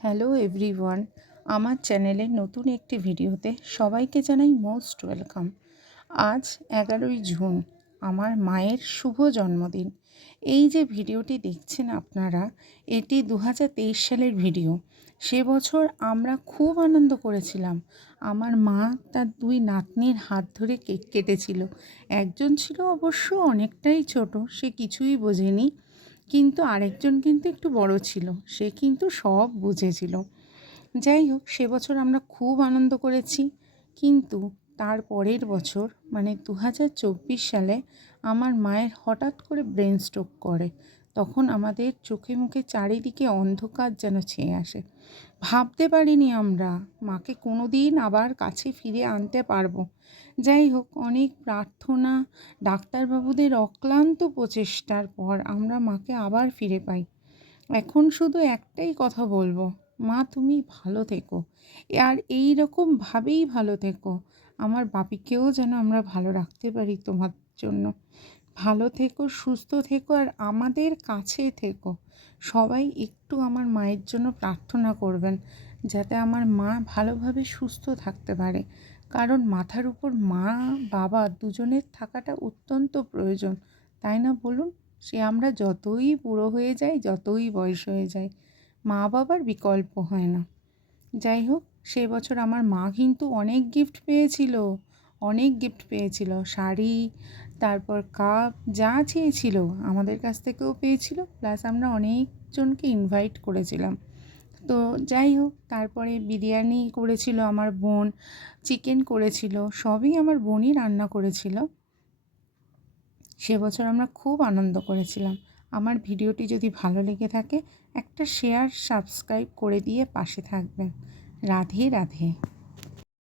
Hello everyone, আমার চ্যানেলের নতুন একটি ভিডিওতে সবাইকে জানাই মোস্ট ওয়েলকাম। আজ 11ই জুন, আমার মায়ের শুভ জন্মদিন। এই যে ভিডিওটি দেখছেন আপনারা, এটি 2023 সালের ভিডিও। সে বছর আমরা খুব আনন্দ করেছিলাম। আমার মা তার দুই নাতনির হাত ধরে কেক কেটেছিল। একজন ছিল অবশ্য অনেকটাই ছোট, সে কিছুই বোঝেনি, কিন্তু আরেকজন কিন্তু একটু বড় ছিল, সে কিন্তু সব বুঝেছিল। যাই হোক, সে বছর আমরা খুব আনন্দ করেছি। কিন্তু তার পরের বছর মানে 2024 সালে আমার মায়ের হঠাৎ করে ব্রেন স্ট্রোক করে। তখন আমাদের চোখে মুখে চারিদিকে অন্ধকার যেন ছেয়ে আসে। ভাবতে পারিনি আমরা মাকে কোনো দিন আবার কাছে ফিরে আনতে পারবো। যাই হোক, অনেক প্রার্থনা, ডাক্তারবাবুদের অক্লান্ত প্রচেষ্টার পর আমরা মাকে আবার ফিরে পাই। এখন শুধু একটাই কথা বলবো, মা তুমি ভালো থেকো, আর এই রকমভাবেই ভালো থেকো। আমার বাপিকেও যেন আমরা ভালো রাখতে পারি তোমার জন্য। ভালো থেকো, সুস্থ থেকো, আর আমাদের কাছে থেকো। সবাই একটু আমার মায়ের জন্য প্রার্থনা করবেন, যাতে আমার মা ভালোভাবে সুস্থ থাকতে পারে। কারণ মাথার উপর মা বাবা দুজনের থাকাটা অত্যন্ত প্রয়োজন, তাই না বলুন? সে আমরা যতই বুড়ো হয়ে যাই, যতই বয়স হয়ে যায়, মা বাবার বিকল্প হয় না। যাই হোক, সে বছর আমার মা কিন্তু অনেক গিফট পেয়েছিল, অনেক গিফট পেয়েছিল, শাড়ি, তারপর কাপ, যা চেয়েছিল আমাদের কাছ থেকেও পেয়েছিল, প্লাস আমরা অনেকজনকে ইনভাইট করেছিলাম। তো যাই হোক, তারপরে বিরিয়ানি করেছিল আমার বোন, চিকেন করেছিল, সবই আমার বোনই রান্না করেছিল। সে বছর আমরা খুব আনন্দ করেছিলাম। আমার ভিডিওটি যদি ভালো লেগে থাকে, একটা শেয়ার সাবস্ক্রাইব করে দিয়ে পাশে থাকবেন। রাধে রাধে।